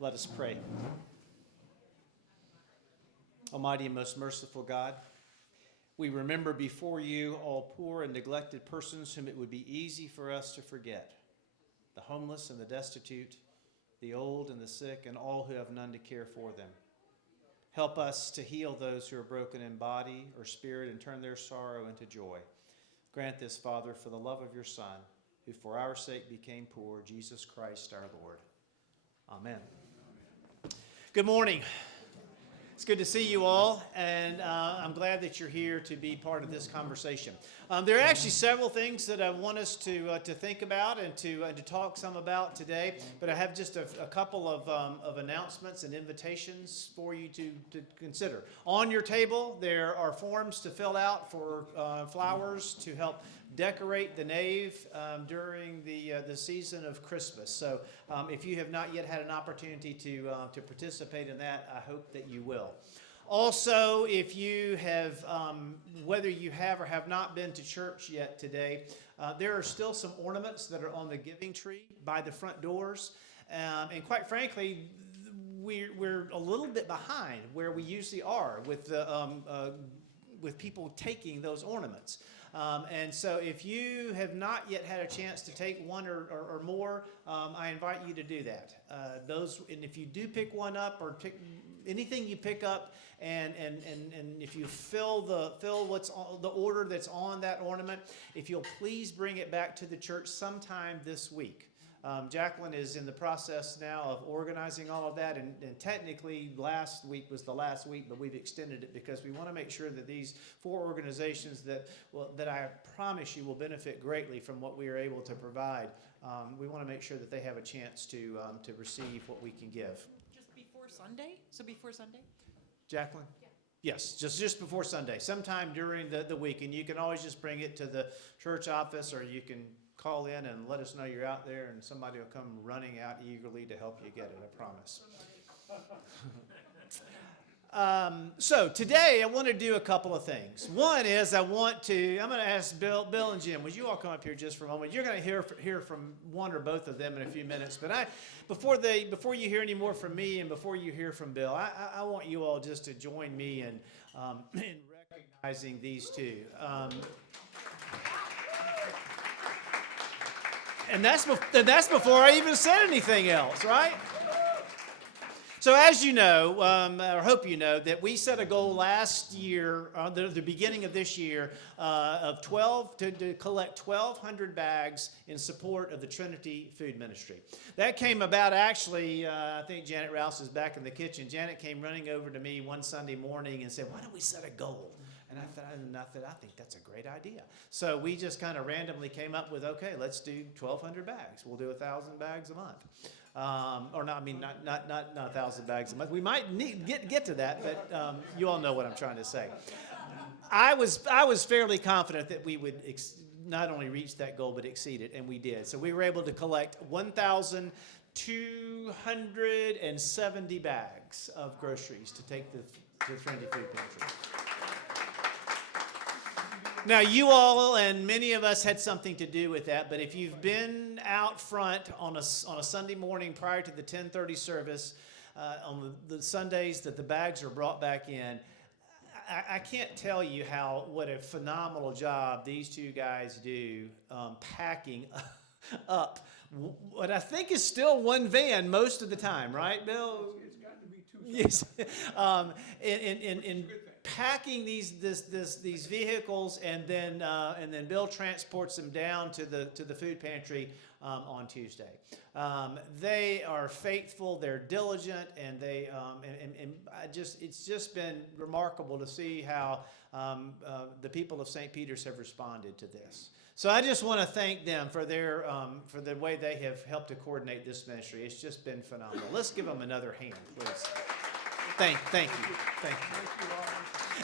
Let us pray. Almighty and most merciful God, we remember before you all poor and neglected persons whom it would be easy for us to forget, the homeless and the destitute, the old and the sick, and all who have none to care for them. Help us to heal those who are broken in body or spirit and turn their sorrow into joy. Grant this, Father, for the love of your Son, who for our sake became poor, Jesus Christ our Lord. Amen. Good morning. It's good to see you all, and I'm glad that you're here to be part of this conversation. There are actually several things that I want us to think about and to talk some about today, but I have just a couple of announcements and invitations for you to consider. On your table, there are forms to fill out for flowers to help decorate the nave during the season of Christmas. So if you have not yet had an opportunity to participate in that, I hope that you will. Also, if you have, whether you have or have not been to church yet today, there are still some ornaments that are on the giving tree by the front doors. And quite frankly, we're a little bit behind where we usually are with people taking those ornaments. And so if you have not yet had a chance to take one or more, I invite you to do that. And if you do pick one up or pick anything you pick up, and if you fill what's on, the order that's on that ornament, if you'll please bring it back to the church sometime this week. Jacqueline is in the process now of organizing all of that, and technically last week was the last week, but we've extended it because we want to make sure that these 4 organizations that I promise you will benefit greatly from what we are able to provide, we want to make sure that they have a chance to receive what we can give. Just before Sunday? So before Sunday? Jacqueline? Yeah. Yes, just before Sunday, sometime during the week, and you can always just bring it to the church office, or you can call in and let us know you're out there, and somebody will come running out eagerly to help you get it, I promise. So today I want to do a couple of things. One is I'm going to ask Bill and Jim, would you all come up here just for a moment? You're going to hear from one or both of them in a few minutes, but before you hear any more from me and before you hear from Bill, I want you all just to join me in recognizing these two. And that's before I even said anything else, right? So as you know, or hope you know, that we set a goal last year, the beginning of this year, of to collect 1,200 bags in support of the Trinity Food Ministry. That came about actually, I think Janet Rouse is back in the kitchen. Janet came running over to me one Sunday morning and said, why don't we set a goal? And I thought, I think that's a great idea. So we just kind of randomly came up with, okay, let's do 1,200 bags. We'll do 1,000 bags a month. Not 1,000 bags a month. We might get to that, but you all know what I'm trying to say. I was fairly confident that we would not only reach that goal, but exceed it, and we did. So we were able to collect 1,270 bags of groceries to take to the Trinity Food Pantry. Now, you all and many of us had something to do with that, but if you've been out front on a Sunday morning prior to the 10:30 service, on the Sundays that the bags are brought back in, I can't tell you what a phenomenal job these two guys do packing up what I think is still one van most of the time, right, Bill? It's got to be 2. Yes. In packing these vehicles, and then Bill transports them down to the food pantry on Tuesday. They are faithful, they're diligent, and it's just been remarkable to see how the people of St. Peter's have responded to this. So I just want to thank them for for the way they have helped to coordinate this ministry. It's just been phenomenal. Let's give them another hand, please. Thank you.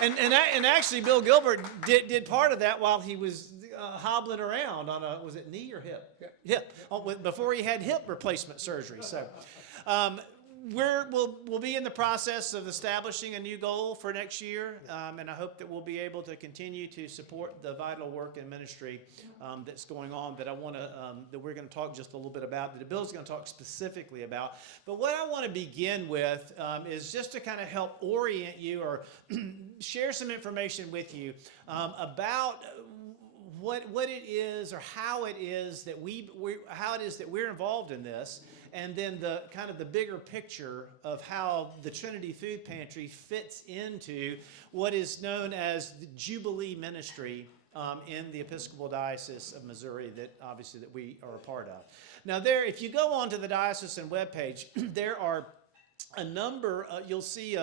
And actually, Bill Gilbert did part of that while he was hobbling around on was it knee or hip? Hip. Before he had hip replacement surgery. So we'll be in the process of establishing a new goal for next year, and I hope that we'll be able to continue to support the vital work and ministry that's going on. That we're going to talk just a little bit about. That Bill's going to talk specifically about. But what I want to begin with is just to kind of help orient you or share some information with you about what it is or how it is that we're involved in this. And then the kind of the bigger picture of how the Trinity Food Pantry fits into what is known as the Jubilee Ministry in the Episcopal Diocese of Missouri that obviously that we are a part of. Now if you go onto the diocesan webpage, there are a number, you'll see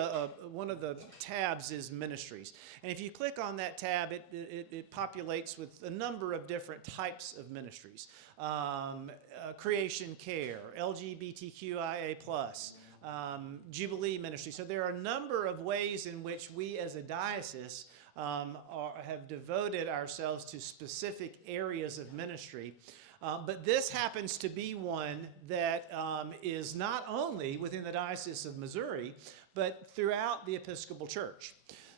one of the tabs is ministries. And if you click on that tab, it populates with a number of different types of ministries. Creation care, LGBTQIA+, Jubilee ministry. So there are a number of ways in which we as a diocese have devoted ourselves to specific areas of ministry. But this happens to be one that is not only within the Diocese of Missouri, but throughout the Episcopal Church.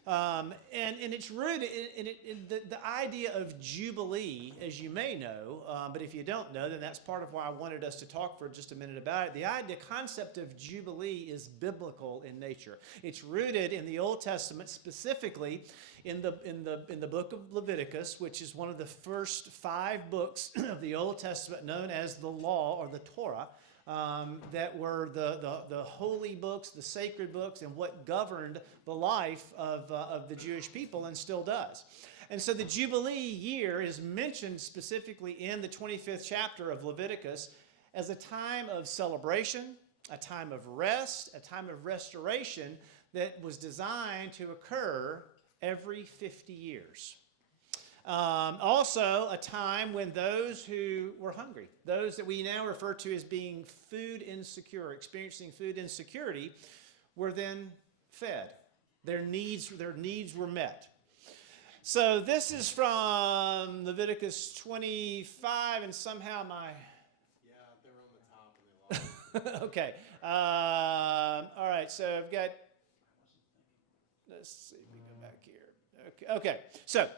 And it's rooted in the idea of Jubilee, as you may know, but if you don't know, then that's part of why I wanted us to talk for just a minute about it. The concept of Jubilee is biblical in nature. It's rooted in the Old Testament, specifically in the book of Leviticus, which is one of the first 5 books of the Old Testament known as the Law or the Torah. That were the holy books, the sacred books, and what governed the life of the Jewish people and still does. And so the Jubilee year is mentioned specifically in the 25th chapter of Leviticus as a time of celebration, a time of rest, a time of restoration that was designed to occur every 50 years. Also, a time when those who were hungry, those that we now refer to as being food insecure, experiencing food insecurity, were then fed. Their needs were met. So this is from Leviticus 25, and somehow my... Yeah, they were on the top and they lost. Okay. All right, so I've got... Let's see if we go back here. Okay. So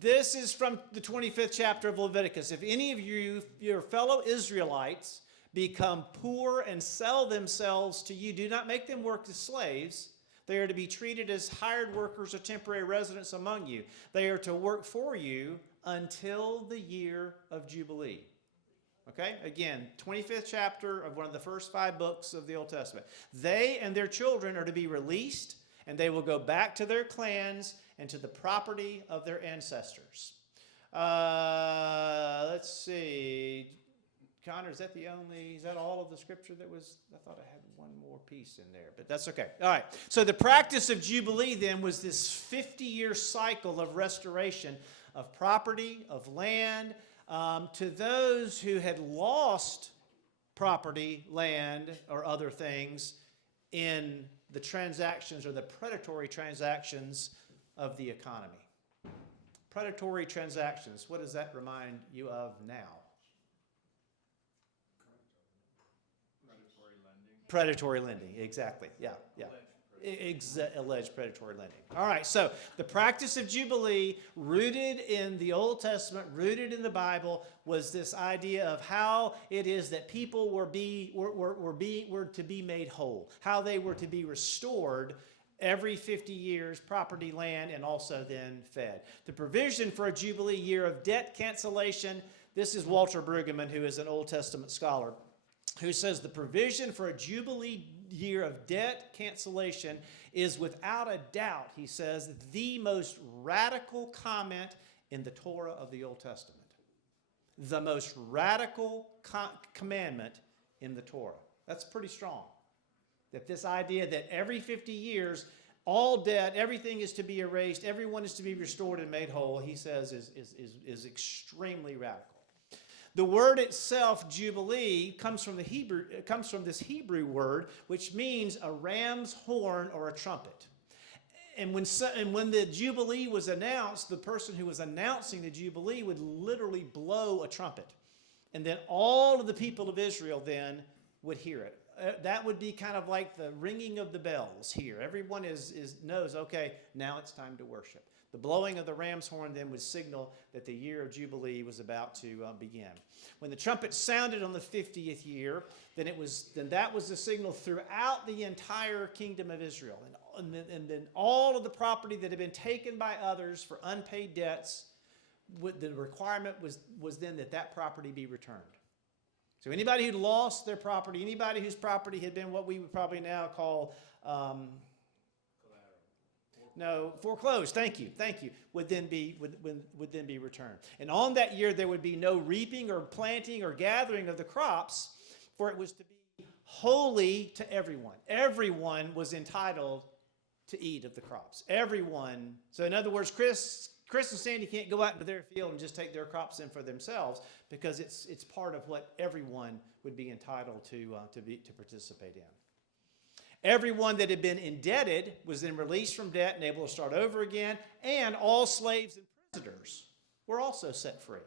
this is from the 25th chapter of Leviticus. If any of you, your fellow Israelites, become poor and sell themselves to you, do not make them work as slaves. They are to be treated as hired workers or temporary residents among you. They are to work for you until the year of Jubilee. Okay? Again, 25th chapter of one of the first 5 books of the Old Testament. They and their children are to be released, and they will go back to their clans and to the property of their ancestors. Let's see. Connor, is that all of the scripture that was? I thought I had one more piece in there, but that's okay. All right. So the practice of Jubilee then was this 50-year cycle of restoration of property, of land, to those who had lost property, land, or other things in the transactions or the predatory transactions of the economy. Predatory transactions, what does that remind you of now? Predatory lending, exactly. Yeah. Alleged predatory lending. All right, so the practice of Jubilee, rooted in the Old Testament, rooted in the Bible, was this idea of how it is that people were to be made whole, how they were to be restored every 50 years, property, land, and also then fed. The provision for a Jubilee year of debt cancellation, this is Walter Brueggemann, who is an Old Testament scholar, who says the provision for a Jubilee year of debt cancellation is without a doubt, he says, the most radical comment in the Torah of the Old Testament. The most radical commandment in the Torah. That's pretty strong. That this idea that every 50 years, all debt, everything is to be erased, everyone is to be restored and made whole, he says is extremely radical. The word itself, Jubilee, comes from this Hebrew word, which means a ram's horn or a trumpet. And when the Jubilee was announced, the person who was announcing the Jubilee would literally blow a trumpet. And then all of the people of Israel then would hear it. That would be kind of like the ringing of the bells here. Everyone knows, okay, now it's time to worship. The blowing of the ram's horn then would signal that the year of Jubilee was about to begin. When the trumpet sounded on the 50th year, then that was the signal throughout the entire kingdom of Israel. And then all of the property that had been taken by others for unpaid debts, the requirement was then that property be returned. So anybody who'd lost their property, anybody whose property had been what we would probably now call foreclosed. Thank you. Would then be returned. And on that year there would be no reaping or planting or gathering of the crops, for it was to be holy to everyone. Everyone was entitled to eat of the crops. Everyone. So in other words, Chris and Sandy can't go out into their field and just take their crops in for themselves, because it's part of what everyone would be entitled to participate in. Everyone that had been indebted was then released from debt and able to start over again, and all slaves and prisoners were also set free.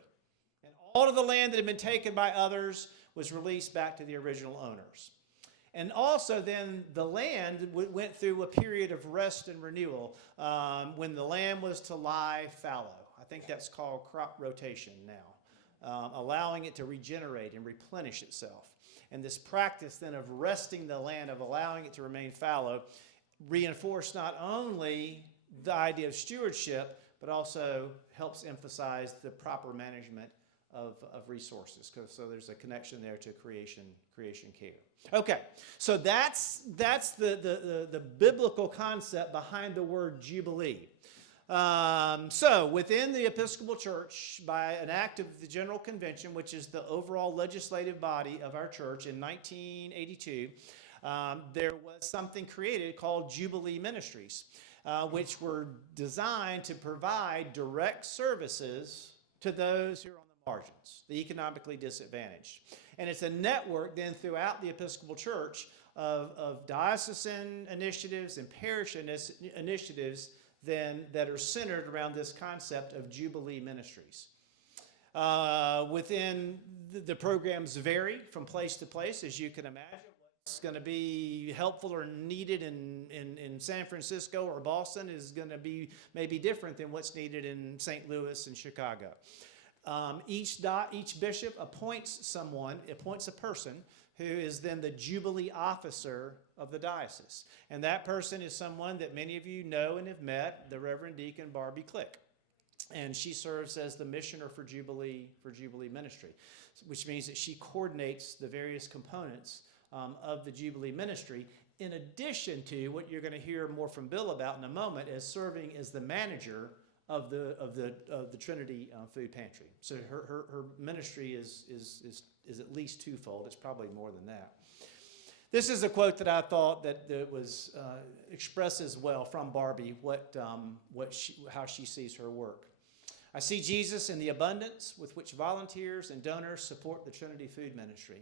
And all of the land that had been taken by others was released back to the original owners. And also then the land went through a period of rest and renewal when the land was to lie fallow. I think that's called crop rotation now, allowing it to regenerate and replenish itself. And this practice then of resting the land, of allowing it to remain fallow, reinforced not only the idea of stewardship, but also helps emphasize the proper management of resources. So there's a connection there to creation care. Okay, so that's the biblical concept behind the word Jubilee. So within the Episcopal Church, by an act of the General Convention, which is the overall legislative body of our church in 1982, there was something created called Jubilee Ministries, which were designed to provide direct services to those who are on the margins, the economically disadvantaged. And it's a network then throughout the Episcopal Church of diocesan initiatives and parish initiatives then that are centered around this concept of Jubilee Ministries. Within the programs vary from place to place, as you can imagine. What's going to be helpful or needed in San Francisco or Boston is going to be maybe different than what's needed in St. Louis and Chicago. Each bishop appoints a person who is then the Jubilee officer of the diocese. And that person is someone that many of you know and have met, the Reverend Deacon Barbie Click. And she serves as the missioner for Jubilee Ministry, which means that she coordinates the various components of the Jubilee Ministry, in addition to what you're going to hear more from Bill about in a moment, as serving as the manager of the Trinity Food Pantry. So her ministry is at least twofold. It's probably more than that. This is a quote that I thought that was expresses well from Barbie how she sees her work. I see Jesus in the abundance with which volunteers and donors support the Trinity Food Ministry.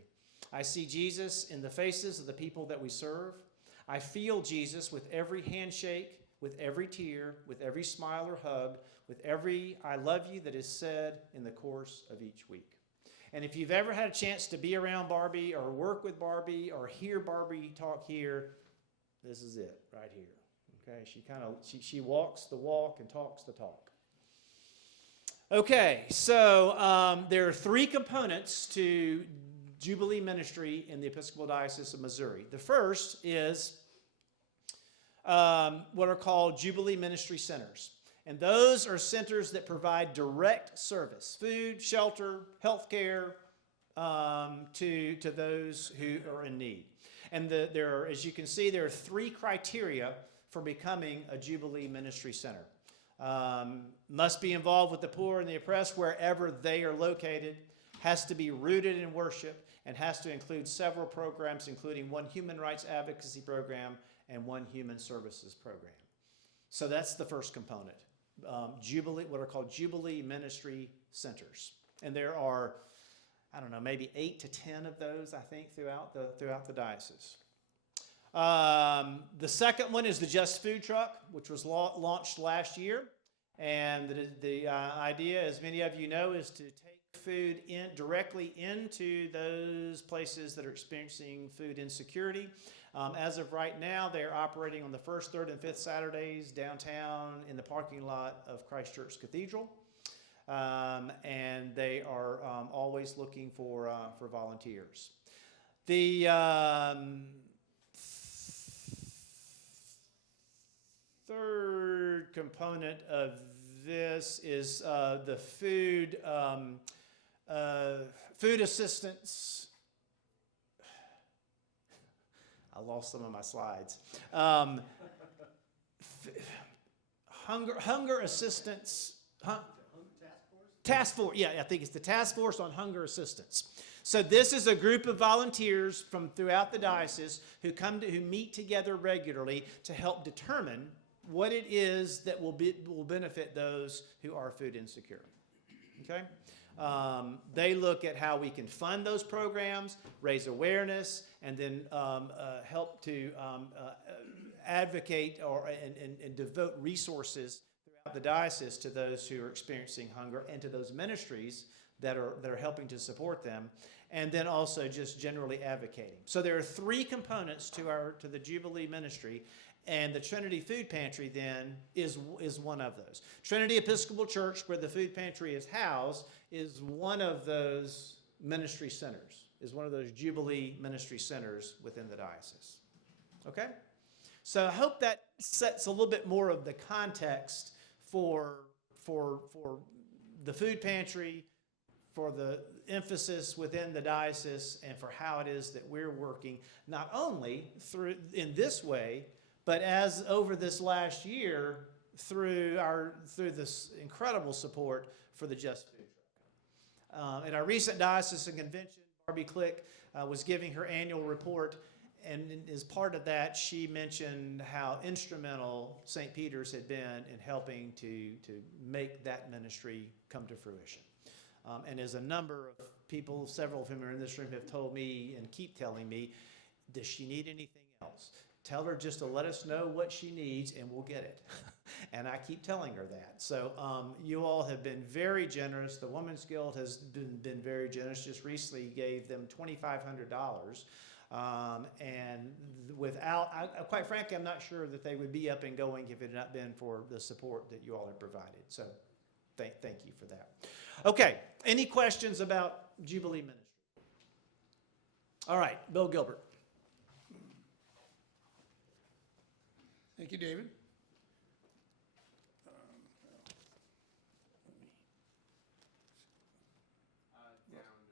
I see Jesus in the faces of the people that we serve. I feel Jesus with every handshake, with every tear, with every smile or hug, with every I love you that is said in the course of each week. And if you've ever had a chance to be around Barbie or work with Barbie or hear Barbie talk here, this is it right here. Okay, she walks the walk and talks the talk. Okay, so there are three components to Jubilee ministry in the Episcopal Diocese of Missouri. The first is what are called Jubilee Ministry Centers. And those are centers that provide direct service, food, shelter, health care to those who are in need. And there are, as you can see, there are three criteria for becoming a Jubilee Ministry Center. Must be involved with the poor and the oppressed wherever they are located, has to be rooted in worship, and has to include several programs, including one human rights advocacy program and one human services program. So that's the first component. What are called Jubilee Ministry Centers. And there are, maybe 8 to 10 of those, I think, throughout the diocese. The second one is the Just Food Truck, which was launched last year. And the idea, as many of you know, is to take food directly into those places that are experiencing food insecurity. As of right now, they are operating on the first, third, and fifth Saturdays downtown in the parking lot of Christ Church Cathedral. And they are always looking for volunteers. The third component of this is the food assistance. I lost some of my slides. Hunger assistance. Task force. Yeah, I think it's the Task Force on Hunger Assistance. So this is a group of volunteers from throughout the diocese who meet together regularly to help determine what it is that will benefit those who are food insecure. Okay? They look at how we can fund those programs, raise awareness, and then help to advocate and devote resources throughout the diocese to those who are experiencing hunger and to those ministries that are helping to support them, and then also just generally advocating. So there are three components to the Jubilee ministry. And the Trinity Food Pantry then is one of those. Trinity Episcopal Church, where the food pantry is housed, is one of those ministry centers, is one of those Jubilee ministry centers within the diocese. Okay? So I hope that sets a little bit more of the context for the food pantry, for the emphasis within the diocese, and for how it is that we're working, not only in this way, but as over this last year, through this incredible support for the Just Food Truck. At our recent diocesan convention, Barbie Click was giving her annual report, and as part of that, she mentioned how instrumental St. Peter's had been in helping to make that ministry come to fruition. And as a number of people, several of whom are in this room, have told me and keep telling me, does she need anything else? Tell her just to let us know what she needs and we'll get it. And I keep telling her that. So you all have been very generous. The Women's Guild has been very generous. Just recently gave them $2,500. And without, quite frankly, I'm not sure that they would be up and going if it had not been for the support that you all have provided. So thank you for that. Okay, any questions about Jubilee Ministry? All right, Bill Gilbert. Thank you, David.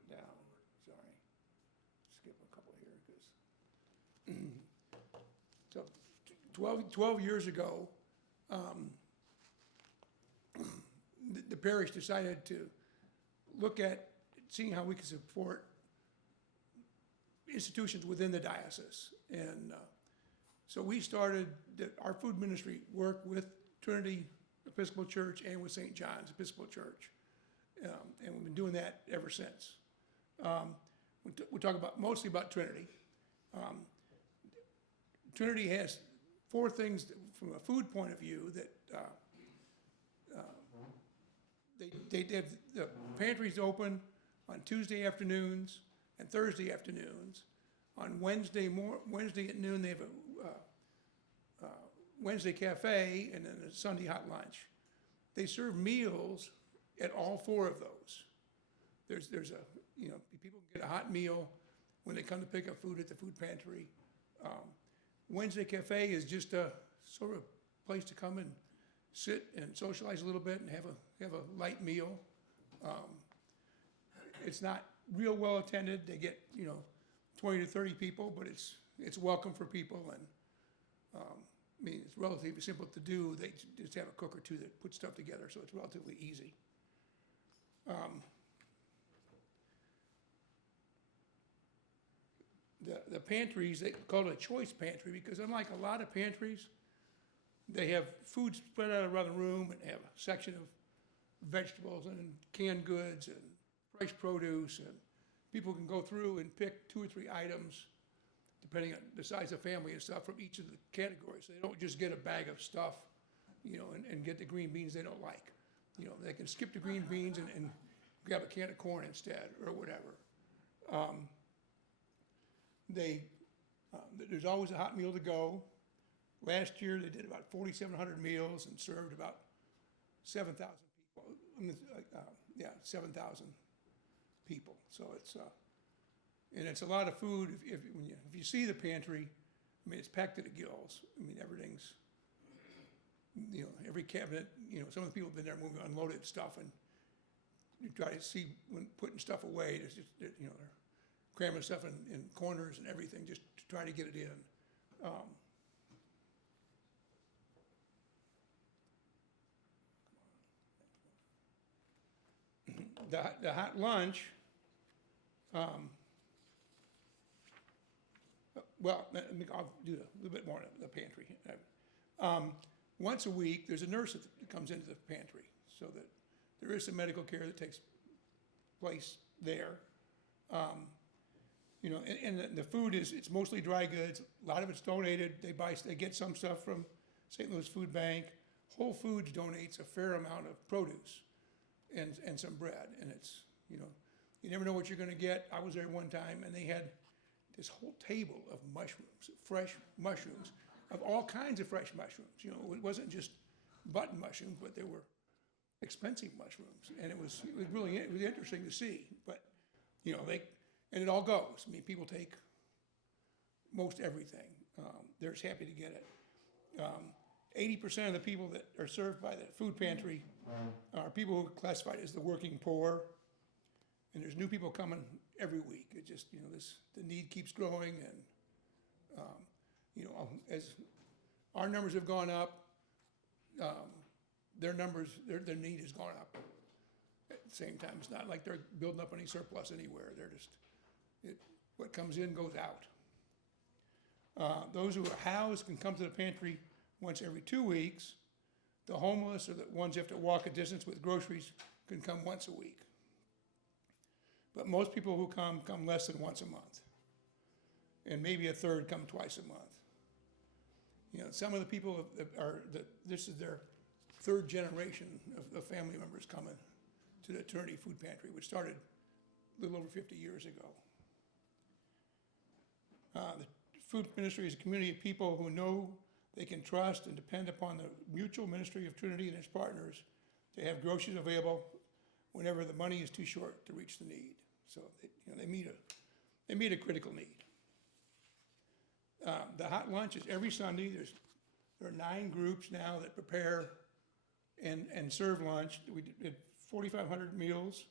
Down, sorry. Skip a couple here because. So 12 years ago, the parish decided to look at seeing how we could support institutions within the diocese. And so we started our food ministry work with Trinity Episcopal Church and with St. John's Episcopal Church. And we've been doing that ever since. We talk mostly about Trinity. Trinity has four things from a food point of view that they have the pantries open on Tuesday afternoons and Thursday afternoons. On Wednesday at noon, they have a Wednesday cafe and then a Sunday hot lunch. They serve meals at all four of those. There's people can get a hot meal when they come to pick up food at the food pantry. Wednesday cafe is just a sort of place to come and sit and socialize a little bit and have a light meal. It's not real well attended. They get 20 to 30 people, but it's welcome for people, and it's relatively simple to do. They just have a cook or two that put stuff together, so it's relatively easy. The pantries, they call it a choice pantry because unlike a lot of pantries, they have food spread out around the room and have a section of vegetables and canned goods and fresh produce, and people can go through and pick 2 or 3 items depending on the size of family and stuff from each of the categories. They don't just get a bag of stuff, and get the green beans they don't like. They can skip the green beans and grab a can of corn instead or whatever. Um, they, there's always a hot meal to go. Last year, they did about 4,700 meals and served about 7,000 people. 7,000 people. So it's, and it's a lot of food. If you see the pantry, I mean, it's packed to the gills. I mean, everything's, every cabinet, some of the people have been there moving unloaded stuff, and you try to see when putting stuff away, there's just, they're cramming stuff in corners and everything just to try to get it in. The hot lunch, well, I'll do a little bit more on the pantry. Once a week, there's a nurse that comes into the pantry, so that there is some medical care that takes place there. And the food it's mostly dry goods. A lot of it's donated. They get some stuff from St. Louis Food Bank. Whole Foods donates a fair amount of produce and some bread. And it's, you never know what you're going to get. I was there one time, and they had this whole table of mushrooms, fresh mushrooms, of all kinds of fresh mushrooms. It wasn't just button mushrooms, but they were expensive mushrooms, and it was really interesting to see. But and it all goes. I mean, people take most everything. They're just happy to get it. 80% of the people that are served by the food pantry are people who are classified as the working poor, and there's new people coming every week. It just, the need keeps growing, and as our numbers have gone up, their need has gone up at the same time. It's not like they're building up any surplus anywhere. They're just, what comes in goes out. Those who are housed can come to the pantry once every 2 weeks. The homeless, or the ones who have to walk a distance with groceries, can come once a week. But most people who come less than once a month. And maybe a third come twice a month. Some of the people this is their third generation of family members coming to the Eternity Food Pantry, which started a little over 50 years ago. The food ministry is a community of people who know they can trust and depend upon the mutual ministry of Trinity and its partners to have groceries available whenever the money is too short to reach the need. So they meet a critical need. The hot lunch is every Sunday. There are 9 groups now that prepare and serve lunch. We did 4,500 meals,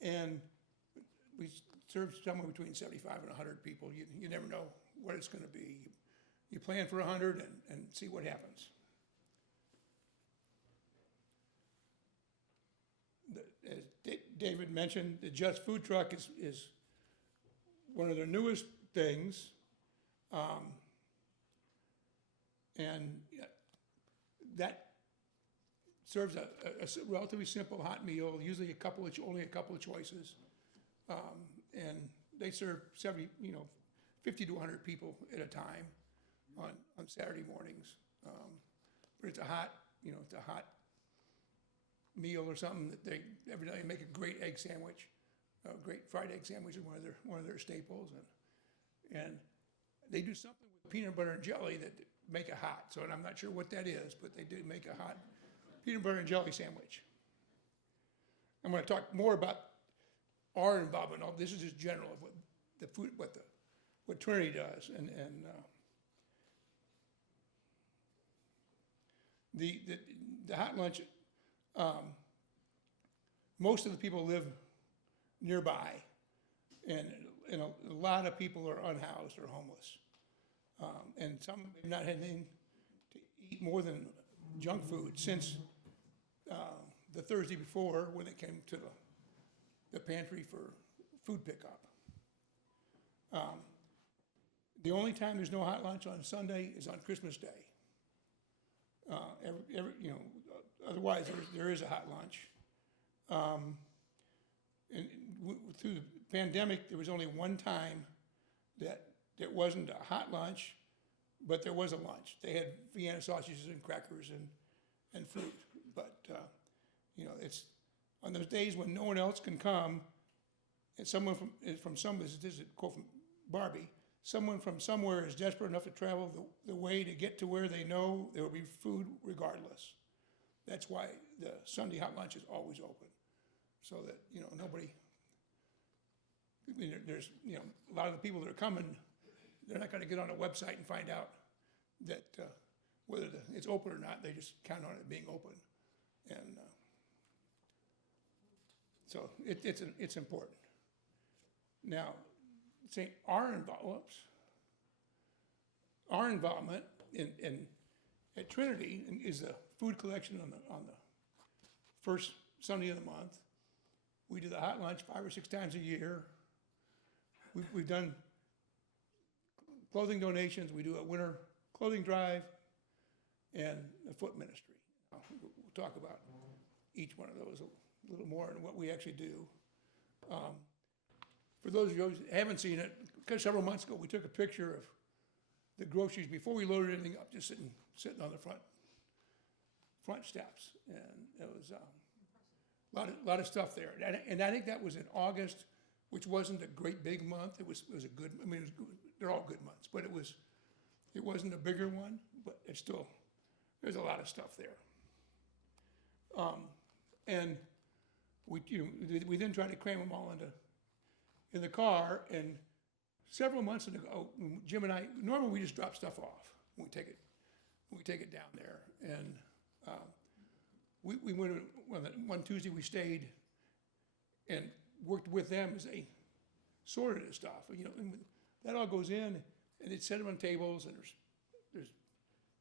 and we serve somewhere between 75 and 100 people. You never know what it's going to be. You plan for 100 and see what happens. As David mentioned, the Just Food Truck is one of their newest things. And that serves a relatively simple hot meal, usually only a couple of choices. And they serve 50 to 100 people at a time on Saturday mornings. But it's a hot meal or something that they every day make a great egg sandwich. A great fried egg sandwich is one of their staples, and they do something with peanut butter and jelly that make it hot. So, and I'm not sure what that is, but they do make a hot peanut butter and jelly sandwich. I'm going to talk more about our involvement. This is just general of what the food, what Trinity does, and the hot lunch. Most of the people live nearby, and a lot of people are unhoused or homeless, and some have not had anything to eat more than junk food since the Thursday before, when they came to the pantry for food pickup. The only time there's no hot lunch on Sunday is on Christmas Day. Otherwise there is a hot lunch. And through the pandemic, there was only one time that there wasn't a hot lunch, but there was a lunch. They had Vienna sausages and crackers and fruit. But on those days when no one else can come, and someone from some, this is a quote from Barbie, someone from somewhere is desperate enough to travel the way to get to where they know there will be food regardless. That's why the Sunday hot lunch is always open, so that, you know, nobody, I mean, there's, you know, a lot of the people that are coming, they're not gonna get on a website and find out that, whether it's open or not, they just count on it being open. And, so it's important. Now, say our involvement in at Trinity is the food collection on the first Sunday of the month. We do the hot lunch 5 or 6 times a year. We've done clothing donations. We do a winter clothing drive and a foot ministry. We'll talk about each one of those a little more and what we actually do. For those of you who haven't seen it, because several months ago we took a picture of the groceries before we loaded anything up, just sitting on the front steps, and it was a lot of stuff there. And I think that was in August, which wasn't a great big month. It was a good. I mean, they're all good months, but it wasn't a bigger one. But it's still, there's a lot of stuff there. And we then tried to cram them all in the car, and several months ago, Jim and I, normally we just drop stuff off when we take it down there. And we went, one Tuesday we stayed and worked with them as they sorted the stuff. You know, and that all goes in, and they'd set them on tables, and there's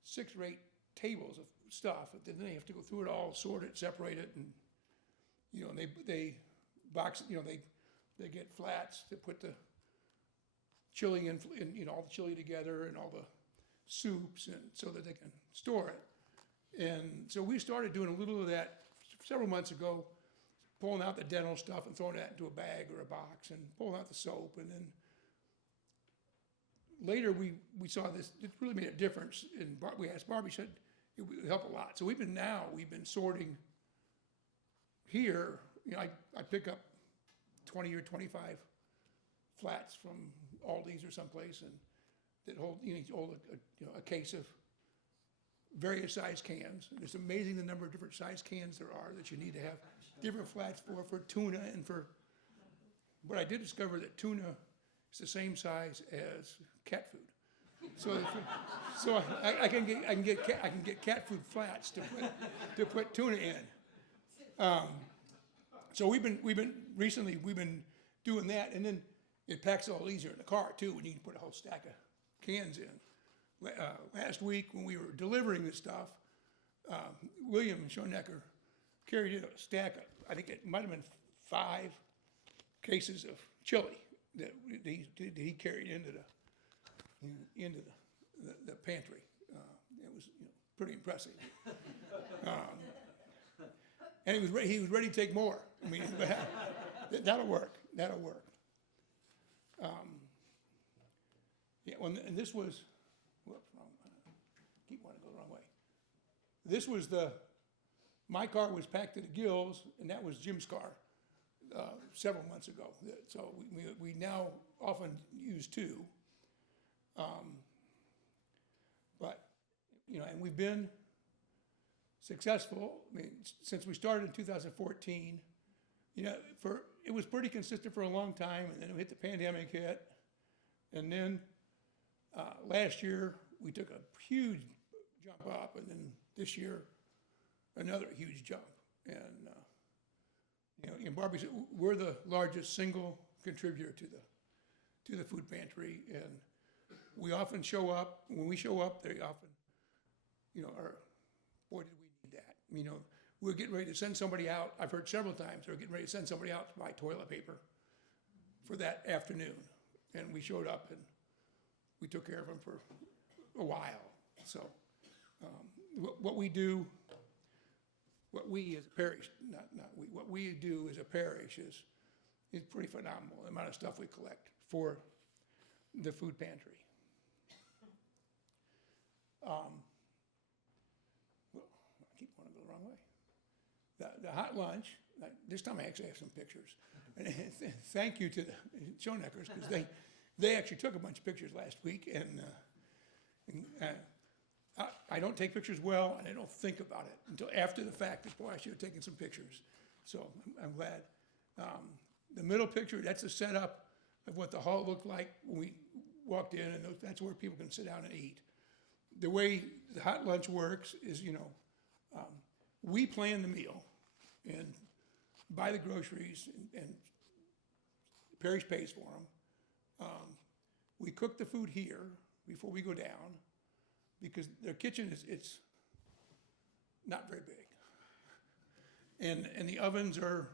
6 or 8 tables of stuff. And then they have to go through it all, sort it, separate it, and, you know, and they box, you know, they get flats to put the chili in, you know, all the chili together and all the soups, and so that they can store it. And so we started doing a little of that several months ago, pulling out the dental stuff and throwing that into a bag or a box, and pulling out the soap. And then later we saw this, it really made a difference. And we asked Barbie, said it would help a lot. So we've been sorting here. You know, I pick up 20 or 25 flats from Aldi's or someplace, and that hold, you know, a case of various size cans. And it's amazing the number of different size cans there are that you need to have different flats for tuna and for. But I did discover that tuna is the same size as cat food. So I can get cat food flats to put tuna in. So we've been recently doing that, and then it packs a little easier in the car too when you can put a whole stack of cans in. Last week when we were delivering this stuff, William Schoenecker carried in a stack of, I think it might have been 5 cases of chili that he carried into the pantry. It was, you know, pretty impressive. And he was ready to take more. I mean, that'll work. Yeah, and this was, whoops, wrong. Keep wanting to go the wrong way. This was my car was packed to the gills, and that was Jim's car several months ago. So we now often use 2. But, you know, and we've been successful. I mean, since we started in 2014, you know, it was pretty consistent for a long time, and then we hit the pandemic hit, and then last year we took a huge jump up, and then this year another huge jump. And you know, and Barbie said we're the largest single contributor to the food pantry, and we often show up. When we show up, they often, you know, are, boy, did we need that. You know, we're getting ready to send somebody out. I've heard several times they're getting ready to send somebody out to buy toilet paper for that afternoon, and we showed up and we took care of them for a while. So what we do, what we as a parish, what we do as a parish is pretty phenomenal, the amount of stuff we collect for the food pantry. Well, I keep wanting to go the wrong way. The hot lunch This time I actually have some pictures. And thank you to the Schoneckers, because they actually took a bunch of pictures last week, and I don't take pictures well, and I don't think about it until after the fact, that, boy, I should have taken some pictures. So I'm glad. The middle picture, that's a setup of what the hall looked like when we walked in, and that's where people can sit down and eat. The way the hot lunch works is, we plan the meal and buy the groceries, and Parish pays for them. We cook the food here before we go down, because their kitchen it's not very big. And the ovens are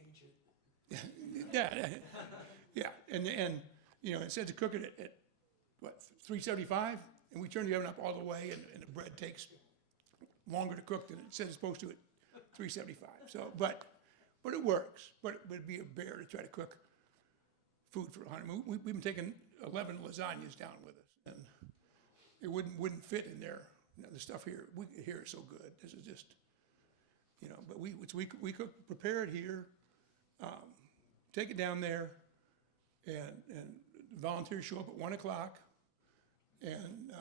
ancient. Yeah, and it says to cook it at what, 375, and we turn the oven up all the way, and the bread takes longer to cook than it says it's supposed to at 375. So, but it works. But it'd be a bear to try to cook food for 100. We've been taking 11 lasagnas down with us, and it wouldn't fit in there. The stuff here is so good. This is just, But we cook, prepare it here, take it down there, and volunteers show up at 1 o'clock, and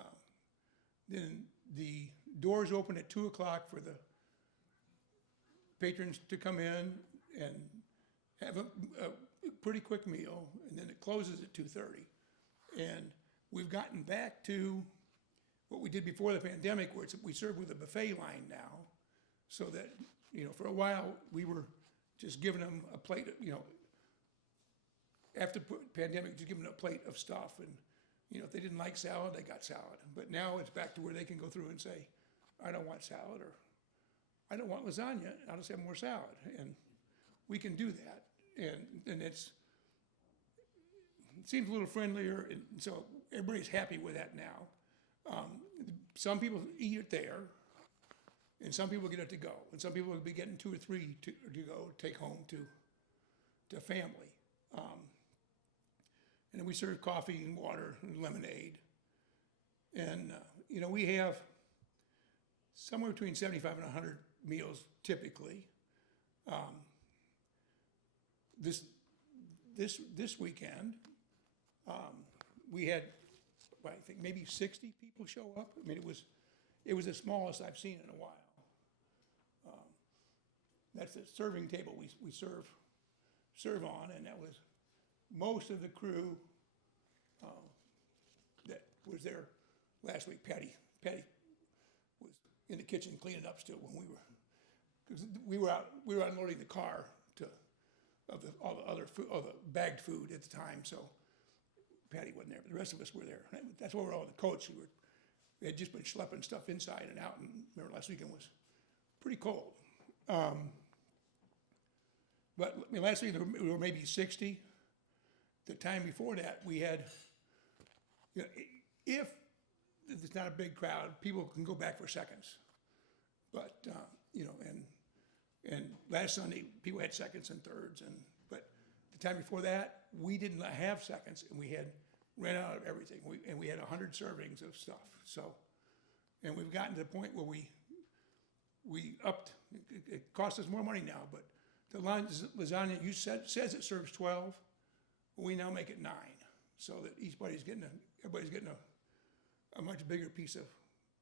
then the doors open at 2 o'clock for the patrons to come in and have a pretty quick meal, and then it closes at 2:30. And we've gotten back to what we did before the pandemic, where we serve with a buffet line now, so that, for a while, we were just giving them a plate, after pandemic, just giving them a plate of stuff, and, if they didn't like salad, they got salad. But now it's back to where they can go through and say, I don't want salad, or I don't want lasagna, I'll just have more salad. And we can do that, and it seems a little friendlier, and so everybody's happy with that now. Some people eat it there, and some people get it to go, and some people will be getting 2 or 3 to go, take home to family. And then we serve coffee and water and lemonade. And, we have somewhere between 75 and 100 meals typically. This weekend, we had, I think maybe 60 people show up. I mean, it was the smallest I've seen in a while. That's the serving table we serve on, and that was most of the crew that was there last week. Patty was in the kitchen cleaning up still when because we were unloading the car of all the other food, all the bagged food at the time. So Patty wasn't there, but the rest of us were there. That's where we're all the coats. We had just been schlepping stuff inside and out, and remember last weekend was pretty cold. But last week there were maybe 60. The time before that, we had, if it's not a big crowd, people can go back for seconds. But, and last Sunday, people had seconds and thirds. But the time before that, we didn't have seconds, and we ran out of everything. We had 100 servings of stuff. So, and we've gotten to the point where we upped, it costs us more money now, but the lasagna says it serves 12. We now make it 9, so that everybody's getting a much bigger piece of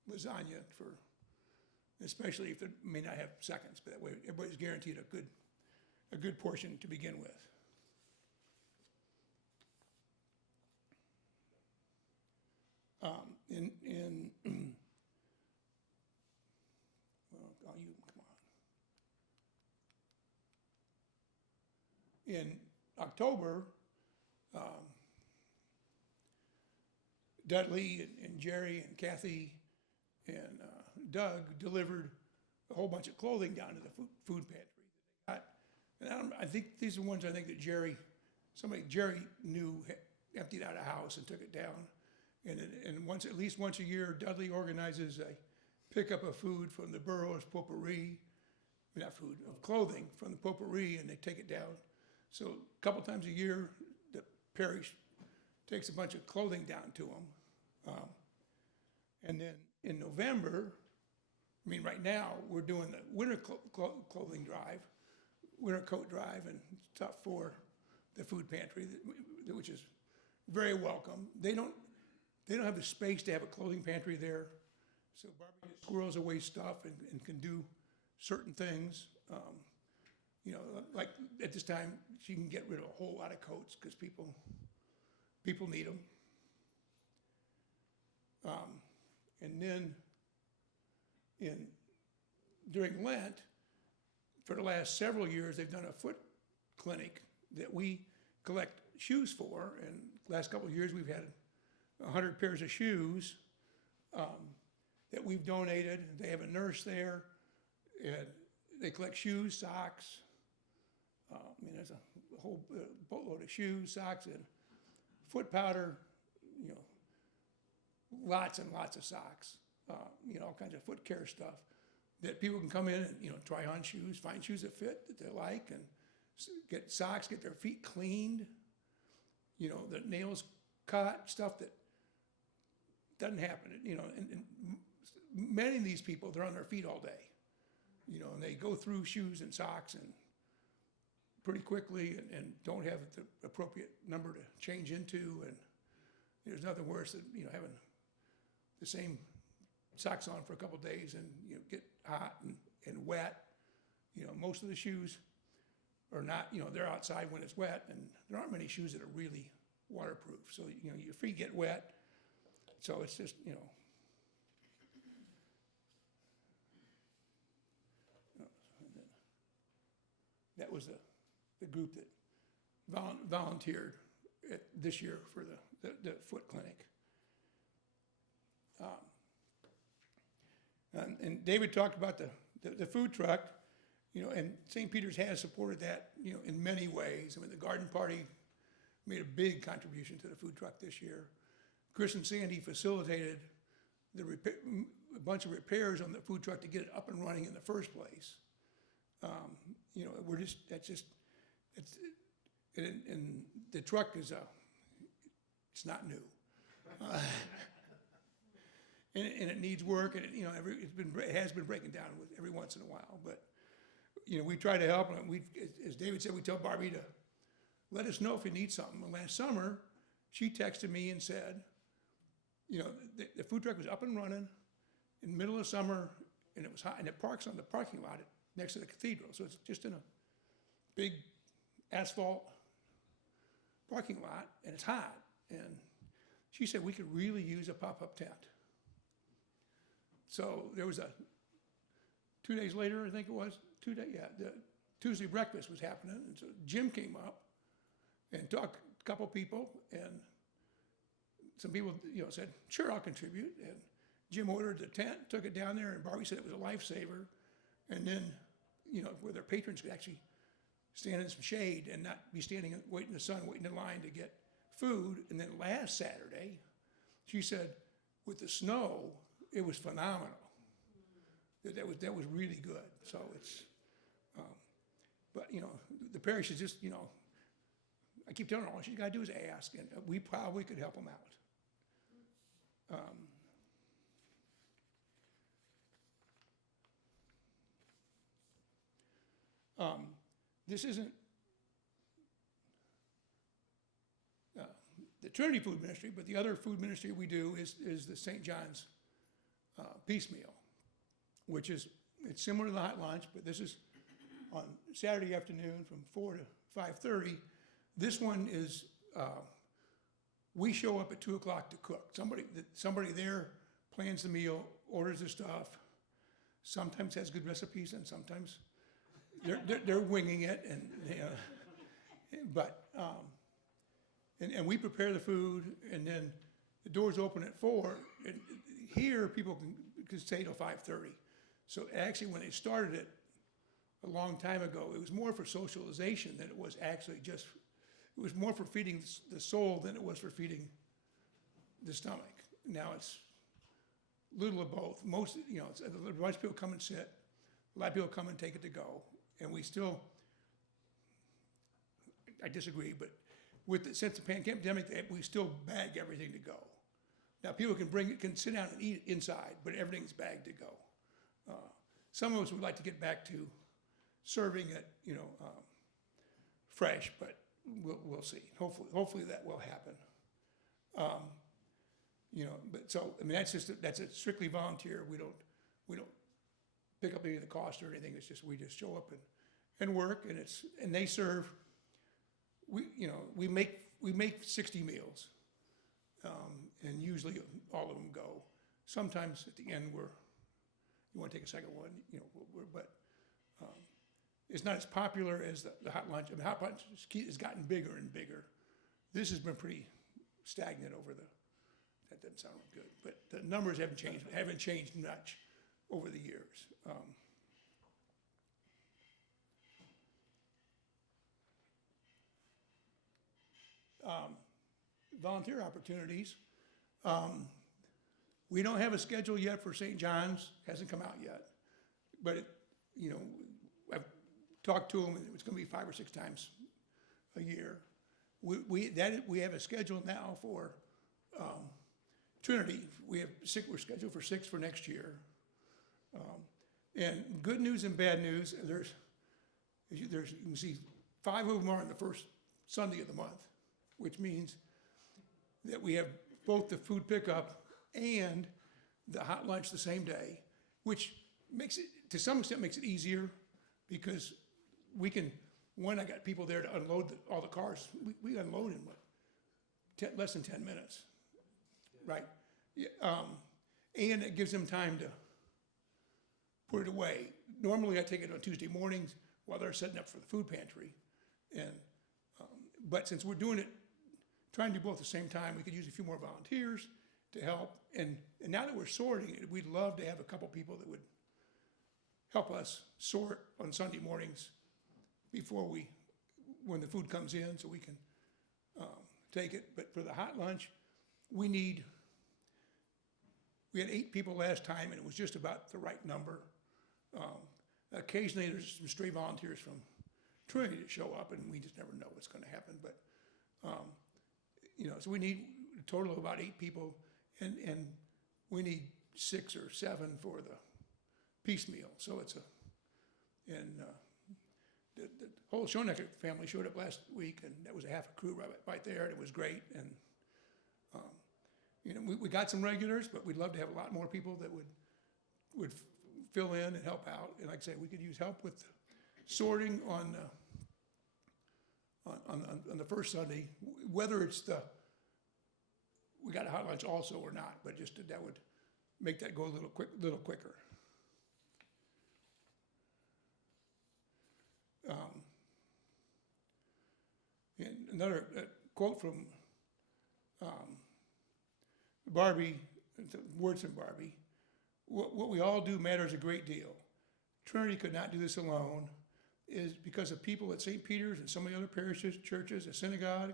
lasagna especially if they may not have seconds. But that way, everybody's guaranteed a good portion to begin with. In October, Dudley and Jerry and Kathy and Doug delivered a whole bunch of clothing down to the food pantry that they got. And I think these are ones that Jerry knew emptied out a house and took it down. And at least once a year, Dudley organizes a pickup of food from the borough's potpourri, not food, of clothing from the potpourri, and they take it down. So a couple times a year, the parish takes a bunch of clothing down to them. And then in November, I mean, right now, we're doing the winter clothing drive, winter coat drive and stuff for the food pantry, which is very welcome. They don't have the space to have a clothing pantry there, so Barbie just squirrels away stuff and can do certain things. You know, like at this time, she can get rid of a whole lot of coats because people need them. And then during Lent, for the last several years, they've done a foot clinic that we collect shoes for. And the last couple of years, we've had 100 pairs of shoes that we've donated. They have a nurse there, and they collect shoes, socks. I mean, there's a whole boatload of shoes, socks, and foot powder. You know, lots and lots of socks. You know, all kinds of foot care stuff that people can come in and, you know, try on shoes, find shoes that fit, that they like, and get socks, get their feet cleaned, you know, the nails cut, stuff that doesn't happen, you know, and many of these people, they're on their feet all day, you know, and they go through shoes and socks and pretty quickly and don't have the appropriate number to change into, and there's nothing worse than, you know, having the same socks on for a couple of days and, you know, get hot and wet. You know, most of the shoes are not, you know, they're outside when it's wet, and there aren't many shoes that are really waterproof. So, you know, your feet get wet. So it's just, you know. That was the group that volunteered this year for the foot clinic. And David talked about the food truck, you know, and St. Peter's has supported that, you know, in many ways. I mean, the garden party made a big contribution to the food truck this year. Chris and Sandy facilitated a bunch of repairs on the food truck to get it up and running in the first place. You know, and the truck is it's not new. And it needs work, and you know, it has been breaking down every once in a while. But you know, we try to help, and as David said, we tell Barbie to let us know if you need something. Well, last summer, she texted me and said, you know, the food truck was up and running in the middle of summer, and it was hot, and it parks on the parking lot next to the cathedral, so it's just in a big asphalt parking lot, and it's hot. And she said we could really use a pop-up tent. So there was 2 days later, I think it was, the Tuesday breakfast was happening, and so Jim came up and talked to a couple people, and some people, you know, said, sure, I'll contribute. And Jim ordered the tent, took it down there, and Barbie said it was a lifesaver. And then, you know, where their patrons could actually stand in some shade and not be standing, waiting in the sun, waiting in line to get food. And then last Saturday, she said, with the snow, it was phenomenal. That was really good. So it's, but you know, the parish is just, you know, I keep telling her all she's got to do is ask, and we probably could help them out. This isn't the Trinity Food Ministry, but the other food ministry we do is the St. John's piecemeal, which is, it's similar to the hot lunch, but this is on Saturday afternoon from 4 to 5:30. This one is, we show up at 2 o'clock to cook. Somebody there plans the meal, orders the stuff, sometimes has good recipes, and sometimes they're winging it, and and we prepare the food, and then the doors open at 4. And here, people can stay till 5:30. So actually, when they started it a long time ago, it was more for socialization than it was actually just. It was more for feeding the soul than it was for feeding the stomach. Now it's little of both. Most, you know, a bunch of people come and sit. A lot of people come and take it to go, and we still. I disagree, but since the pandemic, we still bag everything to go. Now people can sit down and eat inside, but everything's bagged to go. Some of us would like to get back to serving it, fresh, but we'll see. Hopefully that will happen. But so, I mean, that's a strictly volunteer. We don't pick up any of the cost or anything. It's just, we just show up and work, and they serve, we make 60 meals. And usually all of them go. Sometimes at the end you want to take a second one, but it's not as popular as the hot lunch. I mean, hot lunch has gotten bigger and bigger. This has been pretty stagnant that doesn't sound good, but the numbers haven't changed much over the years. Volunteer opportunities. We don't have a schedule yet for St. John's, hasn't come out yet. But, I've talked to them, and it's gonna be 5 or 6 times a year. We have a schedule now for Trinity. We're scheduled for 6 for next year. And good news and bad news, you can see 5 of them are on the first Sunday of the month, which means that we have both the food pickup and the hot lunch the same day, which makes it, to some extent, makes it easier because I got people there to unload all the cars. We unload in less than 10 minutes, right? Yeah, and it gives them time to put it away. Normally, I take it on Tuesday mornings while they're setting up for the food pantry, but since we're trying to do both at the same time, we could use a few more volunteers to help. And now that we're sorting it, we'd love to have a couple people that would help us sort on Sunday mornings when the food comes in, so we can take it. But for the hot lunch, we had 8 people last time, and it was just about the right number. Occasionally, there's some stray volunteers from Trinity that show up, and we just never know what's going to happen. But so we need a total of about 8 people, and we need 6 or 7 for the piecemeal. So the whole Schoenecker family showed up last week, and that was a half a crew right there, and it was great. And we got some regulars, but we'd love to have a lot more people that would fill in and help out. And like I say, we could use help with sorting on the first Sunday, whether it's we got a hot lunch also or not, but just that would make that go a little quicker. And another quote from Barbie, words from Barbie: what we all do matters a great deal. Trinity could not do this alone. Is because of people at St. Peter's and so many other parishes, churches, a synagogue,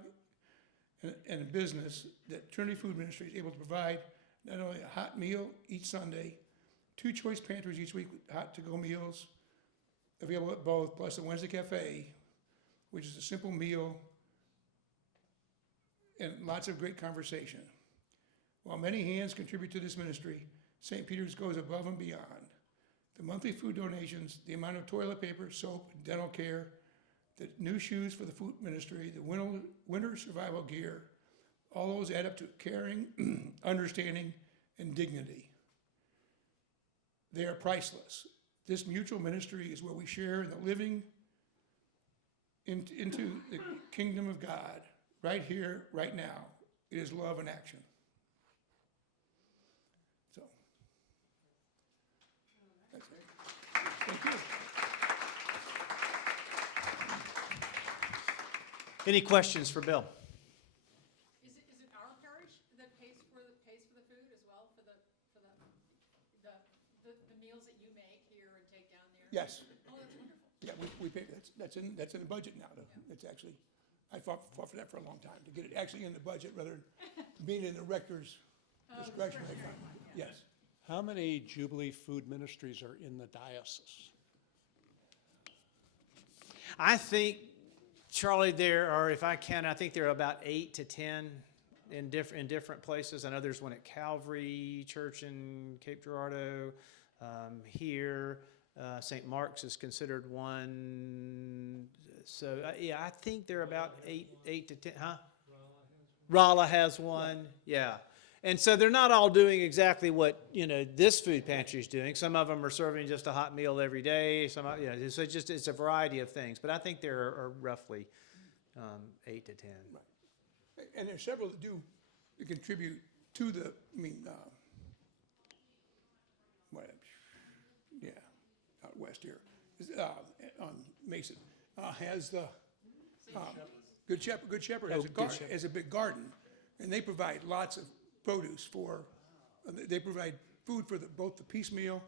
and a business, that Trinity Food Ministry is able to provide not only a hot meal each Sunday, 2 choice pantries each week with hot to-go meals available at both, plus a Wednesday cafe, which is a simple meal and lots of great conversation. While many hands contribute to this ministry, St. Peter's goes above and beyond. The monthly food donations, the amount of toilet paper, soap, dental care, the new shoes for the food ministry, the winter survival gear, all those add up to caring, understanding, and dignity. They are priceless. This mutual ministry is where we share in the living into the kingdom of God, right here, right now. It is love in action. So, that's it. Thank you. Any questions for Bill? Is it our parish that pays for the food as well, for the meals that you make here and take down there? Yes. Oh, that's wonderful. Yeah, we pay, that's in the budget now. It's actually, I fought for that for a long time, to get it actually in the budget rather than being in the rector's discretionary fund. Yes. How many Jubilee food ministries are in the diocese? I think, Charlie, there are, if I can, I think there are about 8 to 10 in different places. I know there's one at Calvary Church in Cape Girardeau. Here, St. Mark's is considered one. So, yeah, I think they're about eight to 10, huh? Rolla has one, yeah. And so they're not all doing exactly what, this food pantry is doing. Some of them are serving just a hot meal every day. Some, so it's a variety of things. But I think there are roughly 8 to 10. And there's several that contribute to the, out west here, on Mason, has the, Good Shepherd has a big garden, and they provide lots of produce they provide food for both the piecemeal,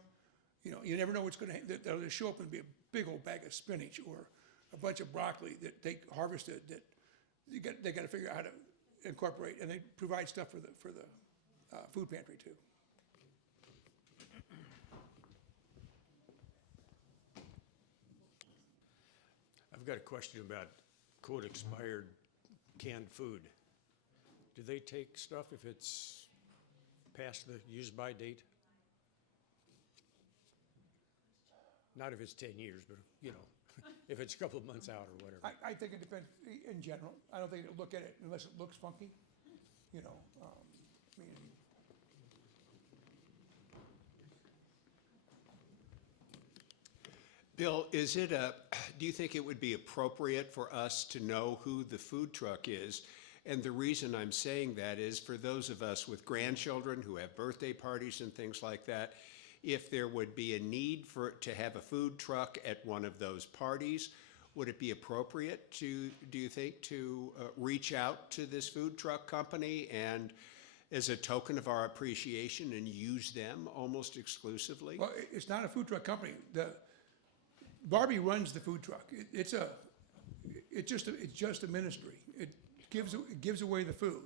you never know what's gonna, they'll just show up and be a big old bag of spinach or a bunch of broccoli that they harvested that they gotta figure out how to incorporate, and they provide stuff for the food pantry too. I've got a question about quote expired canned food. Do they take stuff if it's past the use by date? Not if it's 10 years, but if it's a couple of months out or whatever. I think it depends in general. I don't think they'll look at it unless it looks funky, Bill, do you think it would be appropriate for us to know who the food truck is? And the reason I'm saying that is for those of us with grandchildren who have birthday parties and things like that, if there would be a need to have a food truck at one of those parties, would it be appropriate do you think, to reach out to this food truck company and as a token of our appreciation and use them almost exclusively? Well, it's not a food truck company. Barbie runs the food truck. It's just a ministry. It gives away the food.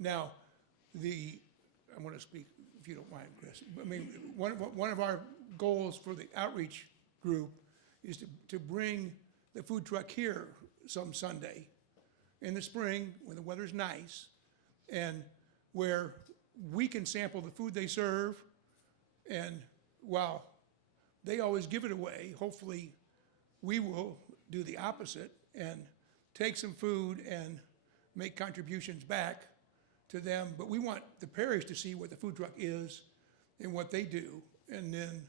Now, I want to speak, if you don't mind, Chris. One of our goals for the outreach group is to bring the food truck here some Sunday in the spring when the weather's nice, and where we can sample the food they serve, and while they always give it away, hopefully we will do the opposite and take some food and make contributions back to them. But we want the parish to see what the food truck is and what they do, and then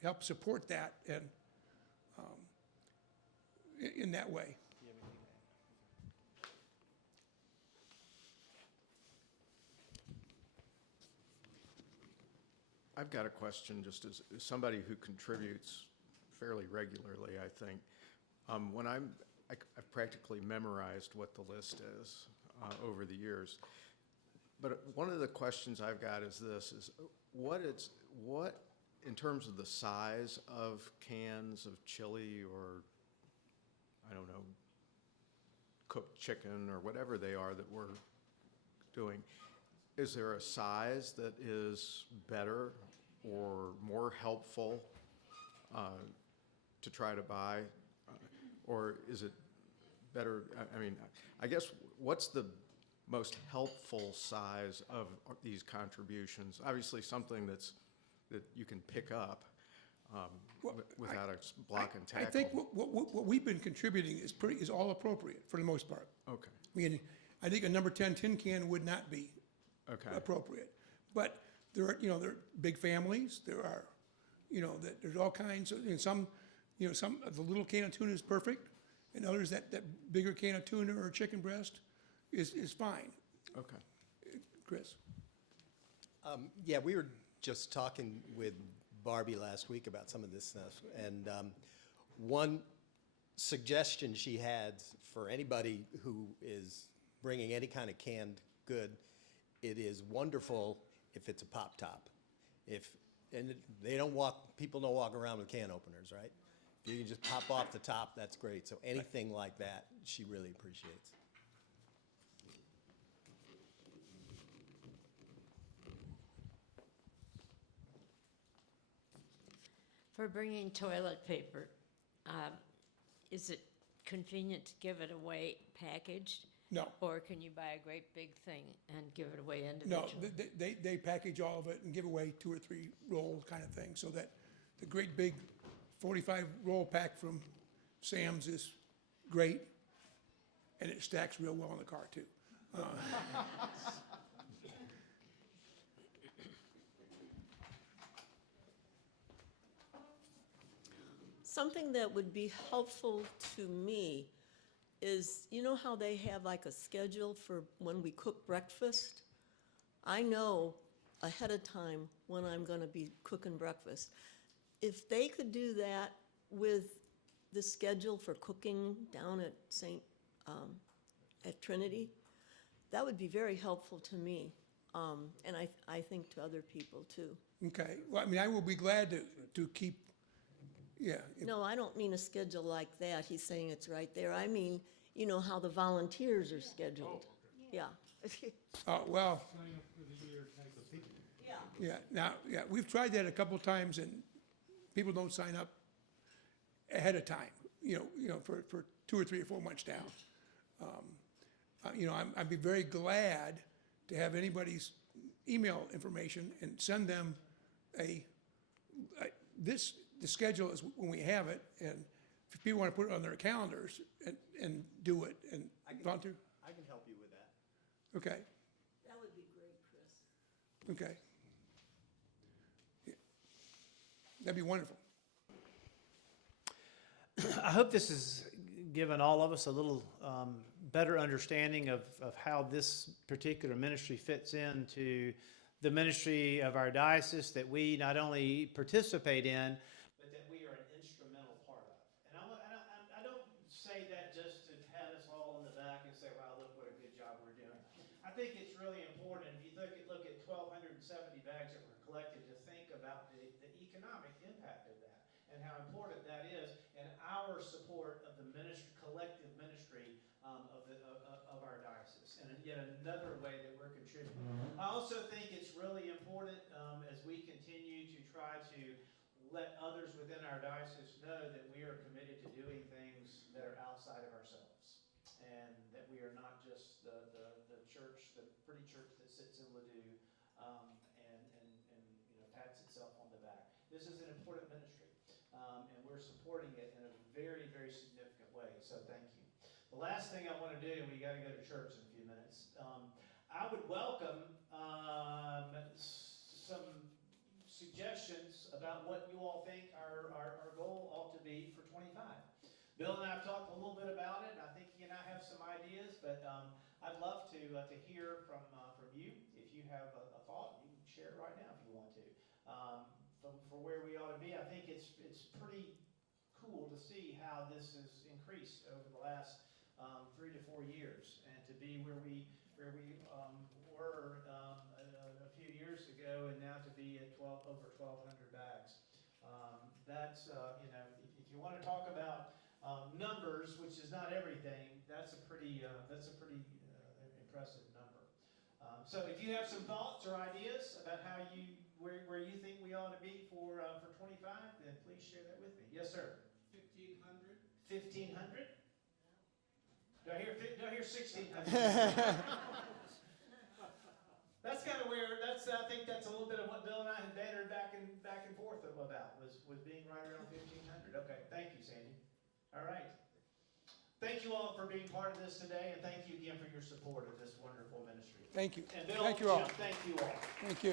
help support that and in that way. I've got a question, just as somebody who contributes fairly regularly, I think. I've practically memorized what the list is over the years. But one of the questions I've got is this, what in terms of the size of cans of chili or, I don't know, cooked chicken or whatever they are that we're doing, is there a size that is better or more helpful to try to buy? Or is it better, I guess, what's the most helpful size of these contributions? Obviously something that you can pick up without a block and tackle. I think what we've been contributing is all appropriate for the most part. Okay. I think a number 10 tin can would not be appropriate. But there are big families. There are, there's all kinds of, some of the little can of tuna is perfect, and others that bigger can of tuna or chicken breast is fine. Okay. Chris? Yeah, we were just talking with Barbie last week about some of this stuff, and one suggestion she had for anybody who is bringing any kind of canned good, it is wonderful if it's a pop top. People don't walk around with can openers, right? If you can just pop off the top, that's great. So anything like that, she really appreciates. For bringing toilet paper, is it convenient to give it away packaged? No, Or can you buy a great big thing and give it away no, individually? they package all of it and give away 2 or 3 rolls kind of thing, so that the great big 45 roll pack from Sam's is great, and it stacks real well in the car too. Something that would be helpful to me is, you know how they have like a schedule for when we cook breakfast? I know ahead of time when I'm gonna be cooking breakfast. If they could do that with the schedule for cooking down at at Trinity, that would be very helpful to me, and I think to other people too. Okay, well, I mean, I will be glad to keep, yeah, No, I don't mean a schedule like that. He's saying it's right there. I mean, you know how the volunteers are scheduled. Yeah. well. Yeah, now, yeah, we've tried that a couple times and people don't sign up ahead of time, for 2 or 3 or 4 months down. I'd be very glad to have anybody's email information and send them the schedule is when we have it, and if people want to put it on their calendars and do it and volunteer. I can help you with that. That Okay, would be great, Chris. okay. Yeah. That'd be wonderful. I hope this has given all of us a little better understanding of how this particular ministry fits into the ministry of our diocese that we not only participate in, but that we are an instrumental part of. And I don't say that just to pat us all on the back and say, wow, look what a good job we're doing. I think it's really important, if you look at 1,270 bags that were collected, to think about the economic impact of that and how important that is in our support of the collective ministry of our diocese, and yet another way that we're contributing. I also think it's really important as we continue to try to let others within our diocese know that we are committed to doing things that are outside of ourselves, and that we are not just the church, the pretty church that sits in Ladue and pats itself on the back. This is an important ministry, and we're supporting it in a very, very significant way. So thank you. The last thing I want to do, and we got to go to church in a few minutes. I would welcome some suggestions about what you all think our goal ought to be for 25. Bill and I have talked a little bit about it, and I think he and I have some ideas, but I'd love to hear from you. If you have a thought, you can share it right now if you want to. For where we ought to be, I think it's pretty cool to see how this has increased over the last 3 to 4 years, and to be where we were a few years ago, and now to be at over 1,200 bags. That's if you want to talk about numbers, which is not everything, that's a pretty impressive number. So if you have some thoughts or ideas about where you think we ought to be for 25, then please share that with me. Yes, sir. 1,500. 1,500? Do I hear 1,600? That's kind of where I think that's a little bit of what Bill and I had bantered back and forth about was being right around 1,500. Okay, thank you, Sandy. All right. Thank you all for being part of this today, and thank you again for your support of this wonderful ministry. Thank you. And Bill, Thank you all. Jim, thank you all. Thank you.